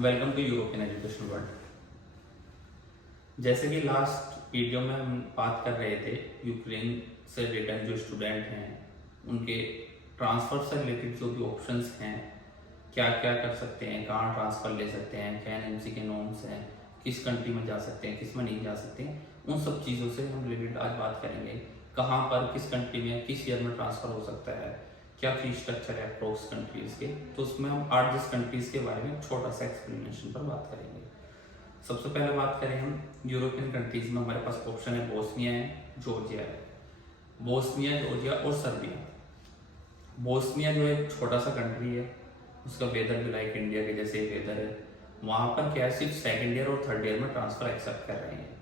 Welcome to European education world. जैसे कि last video में हम बात कर रहे थे यूक्रेन से रिटर्न जो स्टूडेंट हैं उनके ट्रांसफ़र से रिलेटेड जो भी ऑप्शंस हैं, क्या क्या कर सकते हैं, कहाँ ट्रांसफ़र ले सकते हैं, क्या एनएमसी के नॉर्म्स हैं, किस कंट्री में जा सकते हैं, किस में नहीं जा सकते हैं, उन सब चीज़ों से हम रिलेटेड आज बात करेंगे। कहाँ पर, किस कंट्री में, किस ईयर में ट्रांसफ़र हो सकता है, क्या फी स्ट्रक्चर है अप्रोक्स कंट्रीज़ के। तो उसमें हम 8-10 कंट्रीज़ के बारे में छोटा सा एक्सप्लेनेशन पर बात करेंगे। सबसे पहले बात करें हम यूरोपियन कंट्रीज़ में, हमारे पास ऑप्शन है बोस्निया है, जॉर्जिया है। बोस्निया, जॉर्जिया और सर्बिया। बोस्निया जो एक छोटा सा कंट्री है, उसका वेदर भी लाइक इंडिया के जैसे ही वेदर है। वहाँ पर क्या है, सिर्फ सेकेंड ईयर और थर्ड ईयर में ट्रांसफ़र एक्सेप्ट कर रहे हैं,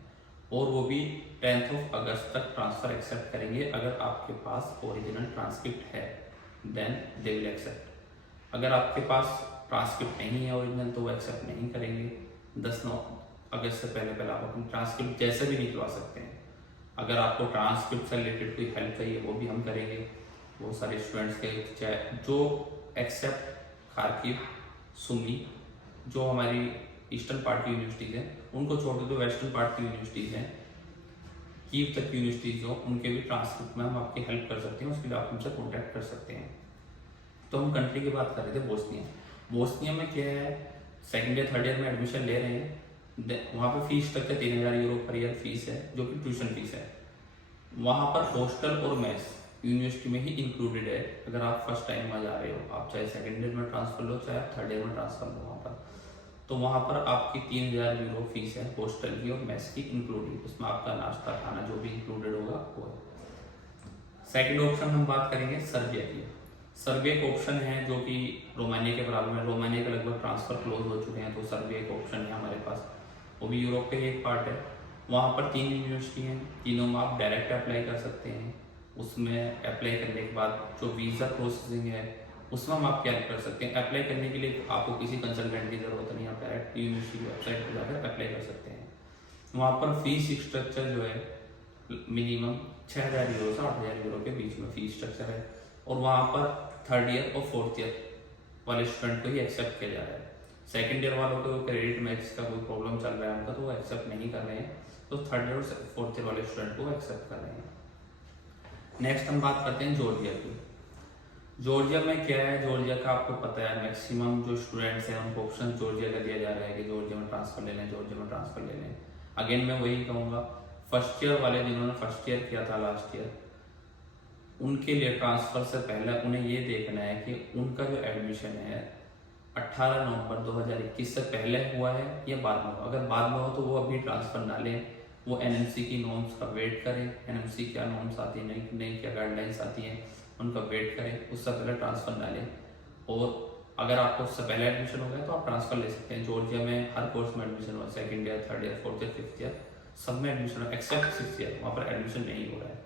और वो भी 10 अगस्त तक ट्रांसफ़र एक्सेप्ट करेंगे। अगर आपके पास ओरिजिनल ट्रांसक्रिप्ट है देन दे विल एक्सेप्ट। अगर आपके पास ट्रांसक्रिप्ट नहीं है ओरिजिनल तो वो एक्सेप्ट नहीं करेंगे। 10 अगस्त से पहले पहले आप अपनी ट्रांसक्रिप्ट जैसे भी निकलवा सकते हैं। अगर आपको ट्रांसक्रिप्ट से रिलेटेड कोई हेल्प चाहिए वो भी हम करेंगे। बहुत सारे स्टूडेंट्स के जो एक्सेप्ट खार्किव, सुमी, जो हमारी ईस्टर्न पार्ट की यूनिवर्सिटीज़ हैं, उनको छोड़ के जो वेस्टर्न पार्ट की यूनिवर्सिटीज़ हैं, कीव तक की यूनिवर्सिटीज़ हो, उनके भी ट्रांसक्रिप्ट में हम आपकी हेल्प कर सकते हैं। उसके लिए आप हमसे कॉन्टैक्ट कर सकते हैं। तो हम कंट्री की बात कर रहे थे बोस्निया। बोस्निया में क्या है, सेकेंड ईयर थर्ड ईयर में एडमिशन ले रहे हैं, वहाँ पे fees structure 3000 euro per year fees है, जो कि ट्यूशन फीस है। वहाँ पर हॉस्टल और मेस यूनिवर्सिटी में ही इंक्लूडेड है। अगर आप फर्स्ट टाइम वहाँ जा रहे हो, आप चाहे सेकेंड ईयर में ट्रांसफर लो, चाहे आप थर्ड ईयर में ट्रांसफर लो, तो वहाँ पर आपकी 3000 यूरो फीस है हॉस्टल की और मेस की इंक्लूडिंग। उसमें आपका नाश्ता खाना जो भी इंक्लूडेड होगा वो है। सेकेंड ऑप्शन हम बात करेंगे सर्बिया की। सर्बिया एक ऑप्शन है जो कि रोमानिया के बराबर है। रोमानिया के लगभग ट्रांसफर क्लोज हो चुके हैं, तो सर्बिया एक ऑप्शन है हमारे पास। वो भी यूरोप का ही एक पार्ट है। वहाँ पर 3 यूनिवर्सिटी हैं, तीनों में आप डायरेक्ट अप्लाई कर सकते हैं। उसमें अप्लाई करने के बाद जो वीज़ा प्रोसेसिंग है उसमें हम आपकी हेल्प कर सकते हैं। अप्लाई करने के लिए आपको किसी कंसल्टेंट की ज़रूरत नहीं, आप डायरेक्ट यूनिवर्सिटी की वेबसाइट पर जाकर अप्लाई कर सकते हैं। वहाँ पर फीस स्ट्रक्चर जो है मिनिमम 6000 यूरो से 8000 यूरो के बीच में फीस स्ट्रक्चर है, और वहाँ पर थर्ड ईयर और फोर्थ ईयर वाले स्टूडेंट को ही एक्सेप्ट किया जा रहा है। सेकेंड ईयर वालों को क्रेडिट मैच का कोई प्रॉब्लम चल रहा है उनका, तो वो एक्सेप्ट नहीं कर रहे हैं, तो थर्ड ईयर और फोर्थ ईयर वाले स्टूडेंट को एक्सेप्ट कर रहे हैं। नेक्स्ट हम बात करते हैं जॉर्जिया की। जॉर्जिया में क्या है, जॉर्जिया का आपको पता है मैक्सिमम जो स्टूडेंट्स हैं उनको ऑप्शन जॉर्जिया का दिया जा रहा है कि जॉर्जिया में ट्रांसफर ले लें, जॉर्जिया में ट्रांसफर ले लें। अगेन मैं वही कहूँगा, फर्स्ट ईयर वाले जिन्होंने फर्स्ट ईयर किया था लास्ट ईयर, उनके लिए ट्रांसफ़र से पहले उन्हें ये देखना है कि उनका जो एडमिशन है 18 नवंबर 2021 से पहले हुआ है या बाद में हुआ। अगर बाद में हो तो वो अभी ट्रांसफ़र ना लें, वो एनएमसी की नॉर्म्स का वेट करें। एनएमसी क्या नॉर्म्स आती है, नई क्या गाइडलाइंस आती हैं, उनका वेट करें, उससे पहले ट्रांसफ़र ना लें। और अगर आपको उससे पहले एडमिशन हो गया तो आप ट्रांसफ़र ले सकते हैं। जॉर्जिया में हर कोर्स में एडमिशन हुआ, second year, third year, fourth year, fifth year, सब में एडमिशन हो, एक्सेप्ट सिक्स ईयर वहाँ पर एडमिशन नहीं हो रहा है।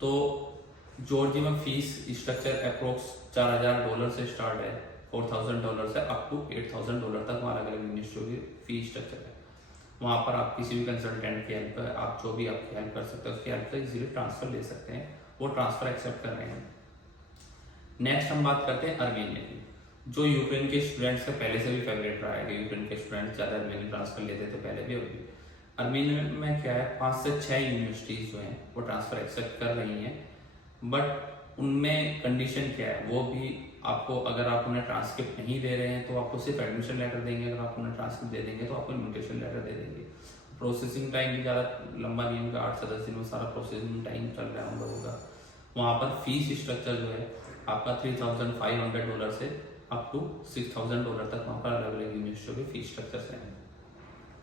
तो जॉर्जिया में फीस स्ट्रक्चर अप्रोक्स $4000 से स्टार्ट है, $4000 से अप टू $8000 तक वहाँ अलग अलग यूनिवर्सिटियों की फीस स्ट्रक्चर है। वहाँ पर आप किसी भी कंसल्टेंट की हेल्प, आप जो भी आपकी हेल्प कर सकते हैं उसकी हेल्प से इजीली ट्रांसफ़र ले सकते हैं, वो ट्रांसफ़र एक्सेप्ट कर रहे हैं। नेक्स्ट हम बात करते हैं अर्मेनिया की, जो यूक्रेन के स्टूडेंट्स का पहले से भी फेवरेट रहा है कि यूक्रेन के स्टूडेंट्स ज़्यादा अर्मेनिया ट्रांसफ़र लेते थे पहले भी, अभी। अर्मेनिया में क्या है, 5 से 6 यूनिवर्सिटीज़ जो हैं वो ट्रांसफ़र एक्सेप्ट कर रही हैं, बट उनमें कंडीशन क्या है वो भी आपको, अगर आप उन्हें ट्रांसक्रिप्ट नहीं दे रहे हैं तो आपको सिर्फ एडमिशन लेटर देंगे, अगर आप उन्हें ट्रांसक्रिप्ट दे देंगे तो आपको इन्विटेशन लेटर दे देंगे। प्रोसेसिंग टाइम भी ज़्यादा लंबा नहीं होगा, 8 से 10 दिन में सारा प्रोसेसिंग टाइम चल रहा है उन लोगों का। वहाँ पर फीस स्ट्रक्चर जो है आपका $3500 से अप टू $6000 तक वहाँ पर अलग अलग यूनिवर्सिटियों के फीस स्ट्रक्चर्स हैं।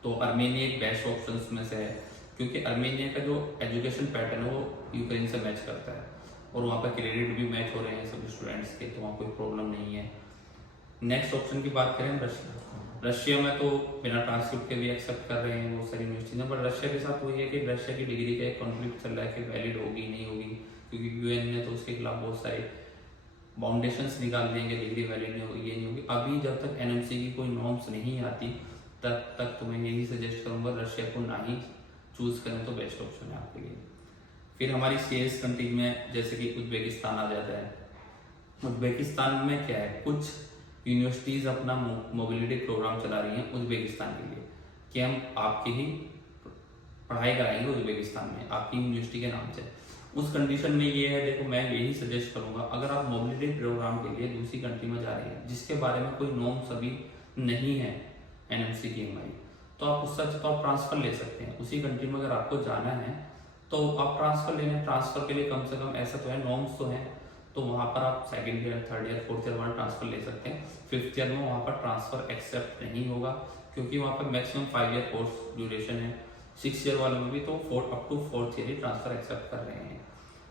तो अर्मेनिया एक बेस्ट ऑप्शन में से है, क्योंकि अर्मेनिया का जो एजुकेशन पैटर्न है वो यूक्रेन से मैच करता है, और वहाँ पर क्रेडिट भी मैच हो रहे हैं सभी स्टूडेंट्स के, तो वहाँ कोई प्रॉब्लम नहीं है। नेक्स्ट ऑप्शन की बात करें रशिया। रशिया में तो बिना ट्रांसक्रिप्ट के भी एक्सेप्ट कर रहे हैं बहुत सारी यूनिवर्सिटीज़, पर रशिया के साथ वही है कि रशिया की डिग्री का एक कॉन्फ्लिक्ट चल रहा है कि वैलिड होगी नहीं होगी, क्योंकि यूएन ने तो उसके खिलाफ बहुत सारे बाउंडेशंस निकाल देंगे, डिग्री वैलिड नहीं होगी, ये नहीं होगी। अभी जब तक एनएमसी की कोई नॉर्म्स नहीं आती तब तक तो मैं यही सजेस्ट करूँगा रशिया को ना ही चूज़ करें तो बेस्ट ऑप्शन है आपके लिए। फिर हमारी सीएस कंट्री में जैसे कि उज्बेकिस्तान आ जाता है। उज्बेकिस्तान में क्या है, कुछ यूनिवर्सिटीज़ अपना मोबिलिटी प्रोग्राम चला रही हैं उज़्बेकिस्तान के लिए कि हम आपकी ही पढ़ाई कराएंगे उज़्बेकिस्तान में आपकी यूनिवर्सिटी के नाम से। उस कंडीशन में ये है, देखो मैं यही सजेस्ट करूंगा, अगर आप मोबिलिटी प्रोग्राम के लिए दूसरी कंट्री में जा रहे हैं जिसके बारे में कोई नॉर्म्स अभी नहीं है एनएमसी की हमारी, तो आप उससे अच्छा तो आप ट्रांसफ़र ले सकते हैं। उसी कंट्री में अगर आपको जाना है तो आप ट्रांसफ़र ले लें। ट्रांसफ़र के लिए कम से कम ऐसा तो है, नॉर्म्स तो हैं, तो वहाँ पर आप second year, third year, fourth year वाला ट्रांसफ़र ले सकते हैं। फिफ्थ ईयर में वहाँ पर ट्रांसफ़र एक्सेप्ट नहीं होगा क्योंकि वहाँ पर मैक्सिमम 5 ईयर कोर्स ड्यूरेशन है। 6 ईयर वालों में भी तो अप टू फोर्थ ईयर ही ट्रांसफ़र एक्सेप्ट कर रहे हैं।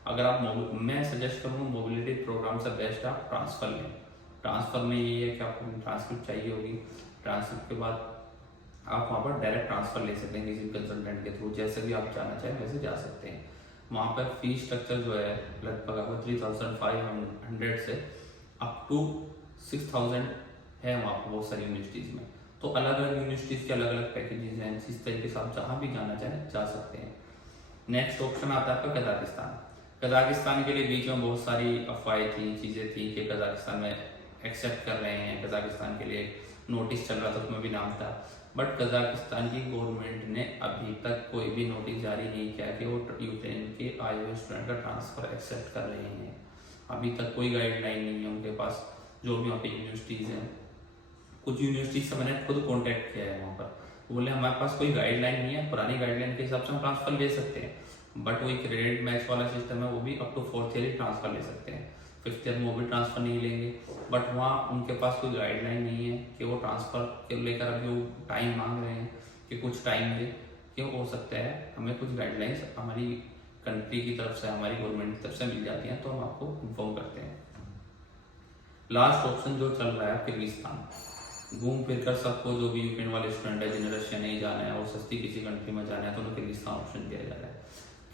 अगर आप मैं सजेस्ट करूँगा मोबिलिटी प्रोग्राम से बेस्ट आप ट्रांसफ़र लें। ट्रांसफ़र में ये है कि आपको ट्रांसक्रिप्ट चाहिए होगी, ट्रांसक्रिप्ट के बाद आप वहाँ पर डायरेक्ट ट्रांसफ़र ले सकते हैं किसी कंसल्टेंट के थ्रू, जैसे भी आप जाना चाहें वैसे जा सकते हैं। वहाँ पर फीस स्ट्रक्चर जो है लगभग आपको 3500 से अप टू 6000 है वहाँ पर बहुत सारी यूनिवर्सिटीज़ में। तो अलग अलग यूनिवर्सिटीज़ के अलग अलग पैकेजेस हैं, इस तरीके से आप जहाँ भी जाना चाहें जा सकते हैं। नेक्स्ट ऑप्शन आता है आपका कजाकिस्तान। कजाकिस्तान के लिए बीच में बहुत सारी अफवाहें थी, चीज़ें थी कि कजाकिस्तान में एक्सेप्ट कर रहे हैं, कजाकिस्तान के लिए नोटिस चल रहा था, उसमें भी नाम था। बट कजाकिस्तान की गवर्नमेंट ने अभी तक कोई भी नोटिस जारी नहीं किया कि वो यूक्रेन के आए हुए स्टूडेंट का ट्रांसफ़र एक्सेप्ट कर रहे हैं। अभी तक कोई गाइडलाइन नहीं है उनके पास। जो भी वहाँ पे यूनिवर्सिटीज़ हैं, कुछ यूनिवर्सिटीज से मैंने खुद कॉन्टैक्ट किया है वहाँ पर, बोले हमारे पास कोई गाइडलाइन नहीं है, पुरानी गाइडलाइन के हिसाब से हम ट्रांसफ़र ले सकते हैं, बट वही क्रेडिट मैच वाला सिस्टम है, वो भी अप टू फोर्थ ईयर ही ट्रांसफ़र ले सकते हैं, फिफ्थ ईयर में वो भी ट्रांसफ़र नहीं लेंगे। बट वहाँ उनके पास कोई गाइडलाइन नहीं है कि वो ट्रांसफ़र के लेकर अभी वो टाइम मांग रहे हैं कि कुछ टाइम दे, क्यों हो सकता है हमें कुछ गाइडलाइंस हमारी कंट्री की तरफ से, हमारी गवर्नमेंट की तरफ से मिल जाती हैं, तो हम आपको इन्फॉर्म करते हैं। लास्ट ऑप्शन जो चल रहा है किर्गिस्तान। घूम फिर कर सबको, जो भी यूक्रेन वाले स्टूडेंट है जिन्हें रशिया नहीं जाना है और सस्ती किसी कंट्री में जाना है, तो उन्हें किर्गिस्तान ऑप्शन दिया जा रहा है।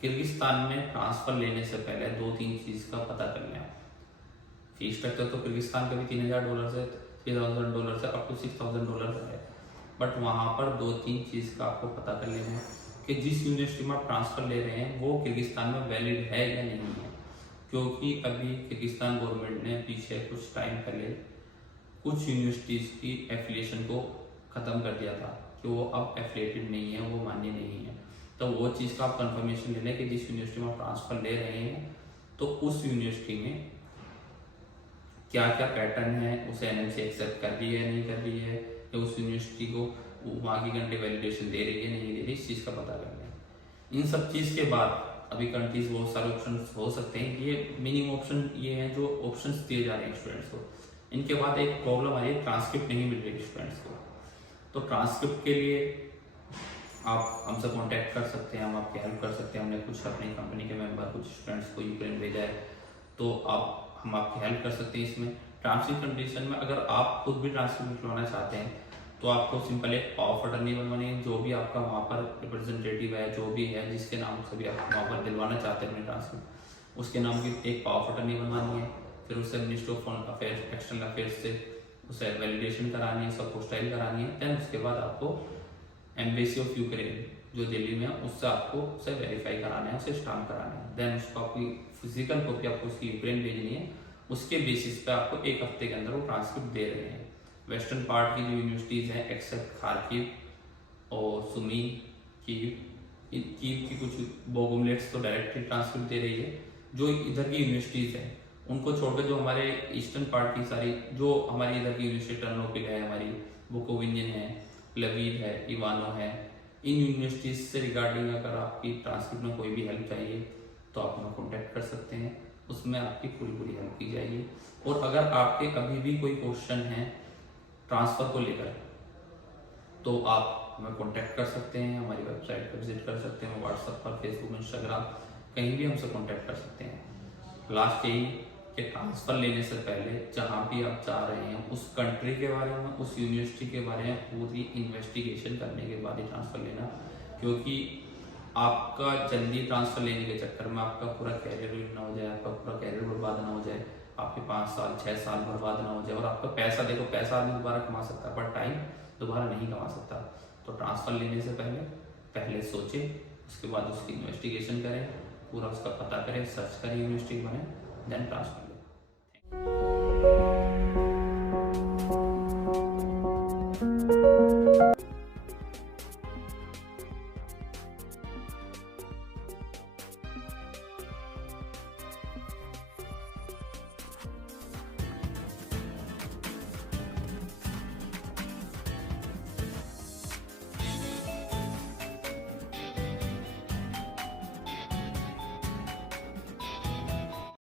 किर्गिस्तान में ट्रांसफ़र लेने से पहले 2-3 चीज़ का पता कर लें। फीस स्ट्रक्चर तो किर्गिस्तान का भी $3000 से $3000 से अप टू $6000 है, बट वहाँ पर 2-3 चीज़ का आपको पता कर लेना है कि जिस यूनिवर्सिटी में आप ट्रांसफ़र ले रहे हैं वो किर्गिस्तान में वैलिड है या नहीं है। क्योंकि अभी किर्गिस्तान गवर्नमेंट ने पीछे कुछ टाइम पहले कुछ यूनिवर्सिटीज़ की एफिलिएशन को ख़त्म कर दिया था कि वो अब एफिलेटेड नहीं है, वो मान्य नहीं है। तो वो चीज़ का आप कंफर्मेशन ले लें कि जिस यूनिवर्सिटी में आप ट्रांसफ़र ले रहे हैं तो उस यूनिवर्सिटी में क्या क्या पैटर्न है, उसे एनएमसी एक्सेप्ट कर रही है नहीं कर रही है, या उस यूनिवर्सिटी को वहाँ की कंट्री वैलिडेशन दे रही है नहीं दे रही, इस चीज़ का पता कर लें। इन सब चीज़ के बाद अभी कंट्रीज बहुत सारे ऑप्शन हो सकते हैं, ये मिनिमम ऑप्शन ये हैं जो ऑप्शन दिए जा रहे हैं स्टूडेंट्स को। इनके बाद एक प्रॉब्लम आ रही है, ट्रांसक्रिप्ट नहीं मिल रही स्टूडेंट्स को। तो ट्रांसक्रिप्ट के लिए आप हमसे कांटेक्ट कर सकते हैं, हम आपकी हेल्प कर सकते हैं। हमने कुछ अपनी कंपनी के मेंबर कुछ स्टूडेंट्स को यूक्रेन भेजा है, तो हम आपकी हेल्प कर सकते हैं इसमें। ट्रांसक्रिप्ट कंडीशन में अगर आप खुद भी ट्रांसक्रिप्ट निकलवाना चाहते हैं तो आपको सिंपल एक पावर ऑफ अटर्नी बनवानी है। जो भी आपका वहाँ पर रिप्रेजेंटेटिव है, जो भी है जिसके नाम से भी आप वहाँ पर दिलवाना चाहते हैं अपने ट्रांसक्रिप्ट, उसके नाम की एक पावर ऑफ अटर्नी बनवानी है। फिर उससे ministry of foreign affairs, external affairs से उसे वैलिडेशन करानी है, सब पोस्टाइल करानी है। देन उसके बाद आपको एम्बेसी ऑफ यूक्रेन जो दिल्ली में है उससे आपको उसे वेरीफाई कराना है, उसे स्टाम्प कराना है। देन उसको आपकी फिजिकल कॉपी आपको उसकी यूक्रेन भेजनी है। उसके बेसिस पे आपको 1 हफ्ते के अंदर वो ट्रांसक्रिप्ट दे रहे हैं। वेस्टर्न पार्ट की जो यूनिवर्सिटीज़ हैं एक्सेप्ट खार्किव और सुमी, कीव की कुछ बोगुमलेट्स तो डायरेक्टली ट्रांसक्रिप्ट दे रही है। जो इधर की यूनिवर्सिटीज़ हैं उनको छोड़कर जो हमारे ईस्टर्न पार्ट की सारी, जो हमारी इधर की यूनिवर्सिटी टर्नोपिल है, हमारी बुकोविनियन है, लवीव है, इवानो है, इन यूनिवर्सिटीज़ से रिगार्डिंग अगर आपकी ट्रांसक्रिप्ट में कोई भी हेल्प चाहिए तो आप हमें कॉन्टैक्ट कर सकते हैं, उसमें आपकी पूरी हेल्प की जाएगी। और अगर आपके कभी भी कोई क्वेश्चन है ट्रांसफ़र को लेकर तो आप हमें कांटेक्ट कर सकते हैं, हमारी वेबसाइट पर विजिट कर सकते हैं, व्हाट्सएप पर, फेसबुक, इंस्टाग्राम, कहीं भी हमसे कांटेक्ट कर सकते हैं। लास्ट यही कि ट्रांसफ़र लेने से पहले जहाँ भी आप जा रहे हैं उस कंट्री के बारे में, उस यूनिवर्सिटी के बारे में पूरी इन्वेस्टिगेशन करने के बाद ही ट्रांसफ़र लेना। क्योंकि आपका जल्दी ट्रांसफ़र लेने के चक्कर में आपका पूरा कैरियर ना हो जाए, आपका पूरा कैरियर बर्बाद ना हो जाए, आपके 5 साल 6 साल बर्बाद ना हो जाए। और आपका पैसा, देखो पैसा आदमी दोबारा कमा सकता है पर टाइम दोबारा नहीं कमा सकता। तो ट्रांसफ़र लेने से पहले सोचें, उसके बाद उसकी इन्वेस्टिगेशन करें, पूरा उसका पता करें, सर्च करें, यूनिवर्सिटी बने, देन ट्रांसफ़र लें। है।